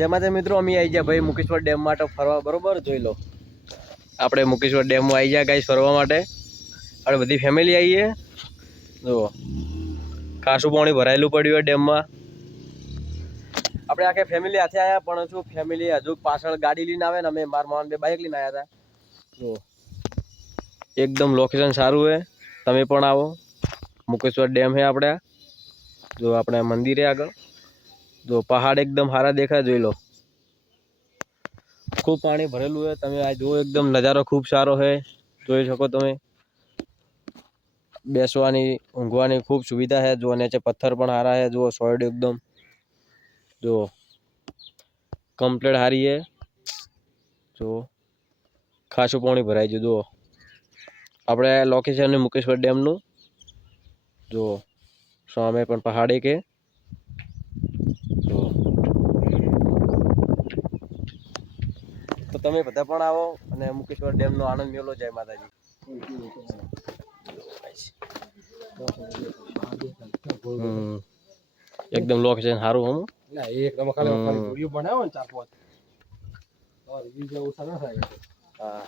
જેમાં મિત્રો અમે આવી ગયા ભાઈ મુકેશ્વર ડેમ માટે ફરવા, બરોબર? જોઈ લો આપણે મુકેશ્વર ડેમમાં આવી ગયા ગાઈસ ફરવા માટે. આપણે બધી ફેમિલી આવીએ. જો ખાસું પાણી ભરાયેલું પડ્યું હોય ડેમમાં. આપણે આખે ફેમિલી સાથે આવ્યા, પણ શું ફેમિલી હજુ પાછળ ગાડી લઈને આવે ને, અમે મારા મામા બે બાઇક લઈને આવ્યા હતા. જો એકદમ લોકેશન સારું છે, તમે પણ આવો. મુકેશ્વર ડેમ છે આપણે. જો આપણે મંદિર છે આગળ. જો પહાડ એકદમ સારા દેખાય, જોઈ લો. ખૂબ પાણી ભરેલું છે, તમે આ જુઓ. એકદમ નજારો ખૂબ સારો છે, જોઈ શકો તમે. બેસવાની ઊંઘવાની ખૂબ સુવિધા છે. જો નીચે પથ્થર પણ સારા છે. જુઓ સોઈડ એકદમ જો કમ્પ્લીટ સારી છે. જો ખાસું પાણી ભરાય છે. જુઓ આપણે લોકેશન મુકેશ્વર ડેમનું. જો સામે પણ પહાડી કે તો તમે બધા પણ આવો અને મુકેશ્વર ડેમનો આનંદ મેળવો. જય માતાજી. એકદમ લોકેશન સારું. હમ એકદમ ખાલી વિડિયો બનાવો ને 4-5 और वीडियो उतारना है। हां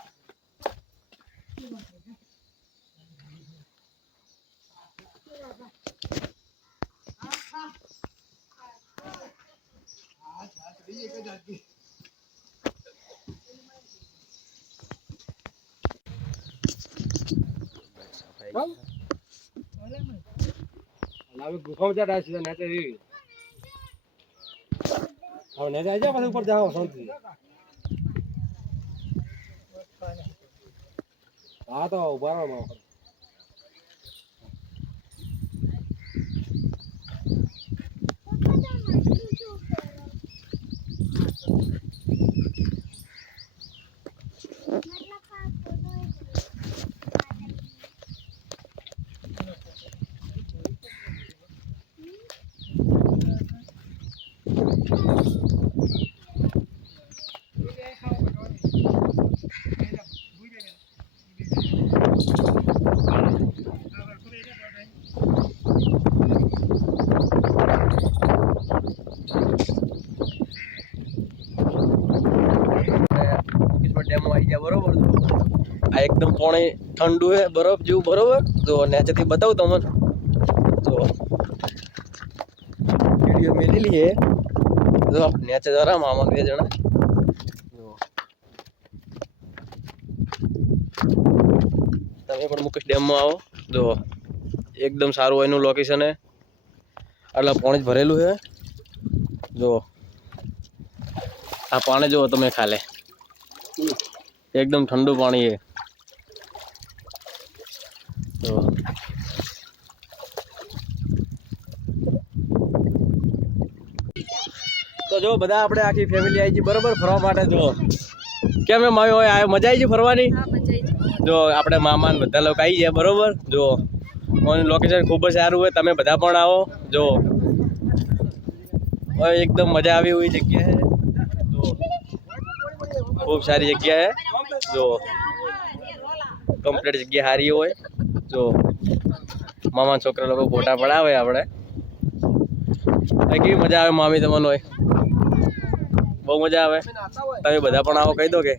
लावे गुफा में जा रहा है नेते री और ने जा पर ऊपर जाओ शांति। हां तो ऊपर में ડેમો આવી ગયા, બરોબર? આ એકદમ પાણી ઠંડુ છે, બરફ જેવું, બરોબર? જો નેચેથી બતાવું તમને. જો વિડીયો મેલેલી છે. જો નેચે જરા મામા 2 જણા. જો તમે પણ મુકેશ ડેમમાં આવો. જો એકદમ સારું એનું લોકેશન છે. આટલા પાણી જ ભરેલું છે. જો આ પાણી જો તમે ખાલે એકદમ ઠંડુ પાણી છે. તો જો બધા આપણે આખી ફેમિલી આવી ગઈ, બરોબર? ફરવા માટે. જો કેમ એમ આવ્યો હોય? આ મજા આવી ગઈ ફરવાની. જો આપણે મામા ને બધા લોકો આવી ગયા, બરોબર? જો લોકેશન ખૂબ જ સારું હોય, તમે બધા પણ આવો. જો એકદમ મજા આવી એવી જગ્યા છે. જો ખૂબ સારી જગ્યા છે. જો કમ્પ્લીટ જગ્યા સારી હોય. જો મામા છોકરા લોકો ફોટા પડાવે. આપણે કેવી મજા આવે મામી તમને? હોય બહુ મજા આવે. તમે બધા પણ આવો, કહી દો કે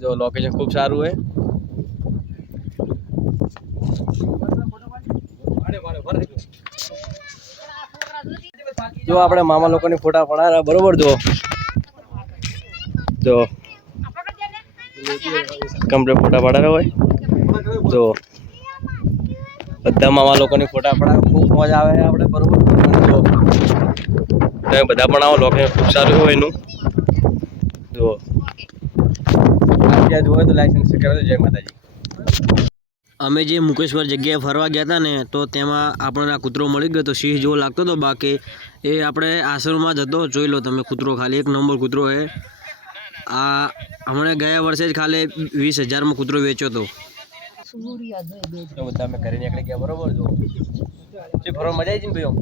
જો લોકેશન ખૂબ સારું હોય. જો આપણે મામા લોકોની ફોટા પડાવ્યા, બરોબર? જો કમ્પ્લીટ ફોટા પડાવ્યા હોય. જો બધા મામા લોકોની ફોટા પડાવે, ખૂબ મજા આવે છે આપણે, બરોબર? જો તમે બધા પણ આવો, લોકેશન ખૂબ સારું હોય એનું. જો જો તો લાઈક અને સબસ્ક્રાઇબ કરજો. જય માતાજી. અમે જે મુકેશ્વર જગ્યાએ ફરવા ગયા હતા ને, તો તેમાં આપણને આ કૂતરો મળી ગયો. તો સિંહ જેવો લાગતો હતો, બાકી એ આપણે આશ્રમમાં જ હતો. જોઈ લો તમે કૂતરો, ખાલી 1 નંબર કૂતરો છે. આ હમણાં ગયા વર્ષે જ ખાલી 20,000 કૂતરો વેચ્યો હતો. તો બધા અમે ઘરે નીકળી ગયા, બરોબર? જો ફરવા મજા આવી ને ભાઈ?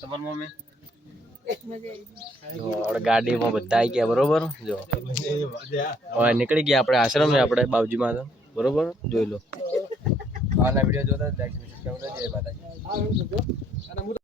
તમારી મમ્મી આપણે ગાડીમાં બધા આવી ગયા, બરોબર? જો હવે નીકળી ગયા આપણે આશ્રમ. આપણે બાવજીમાં, બરોબર? જોઈ લો. આના વિડીયો જોતા લાઈક સબસ્ક્રાઇબ કરજો. જય માતાજી.